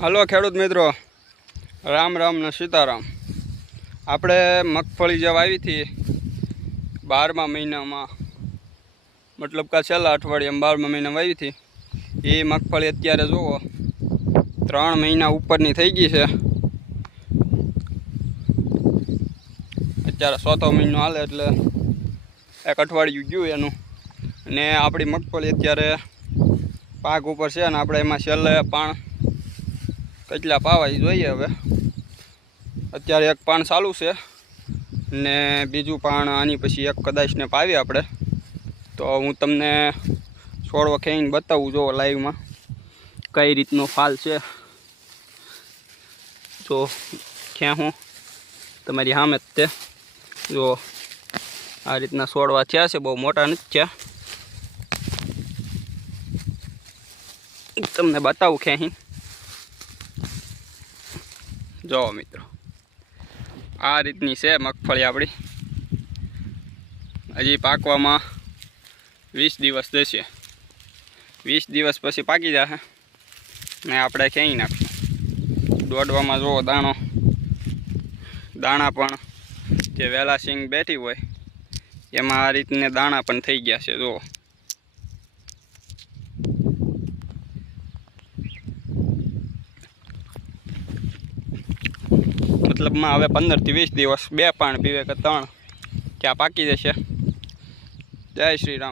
Hello ખેડૂત મિત્રો, રામ રામ ને સીતારામ। આપણે મગફળી જે વાવી હતી 12મા મહિનામાં, મતલબ કે છેલ્લા અઠવાડિયામાં 12મા મહિના વાવી હતી, એ મગફળી અત્યારે જુઓ 3 મહિના ઉપરની થઈ ગઈ છે। અત્યારે 4થો મહિનો હાલે એટલે એક અઠવાડિયું ગયું એનું, અને આપણી મગફળી અત્યારે પાક ઉપર છે ને આપણે એમાં છેલ્લે પાણ કેટલા પાવા એ જોઈએ। હવે અત્યારે એક પાણ ચાલુ છે ને બીજું પાણ આની પછી એક કદાચ ને પાવી આપણે, તો હું તમને છોડવો ખેઈને બતાવું જો લાઈવમાં કઈ રીતનો ફાલ છે। જો ખેહું તમારી સામે જ તે જો આ રીતના છોડવા થયા છે, બહુ મોટા નથી થયા। તમને બતાવું ખેહી જો મિત્રો, આ રીતની છે મગફળી આપણી। હજી પાકવામાં 20 દિવસ જશે, 20 દિવસ પછી પાકી જશે ને આપણે ખેંચી નાખીશું। દોડવામાં જુઓ દાણા પણ જે વેલા સિંગ બેઠી હોય એમાં આ રીતને દાણા પણ થઈ ગયા છે। જુઓ મતલબમાં હવે 15 થી 20 દિવસ 2 પાણ પીવે કે 3 ક્યાં પાકી જશે। જય શ્રી રામ।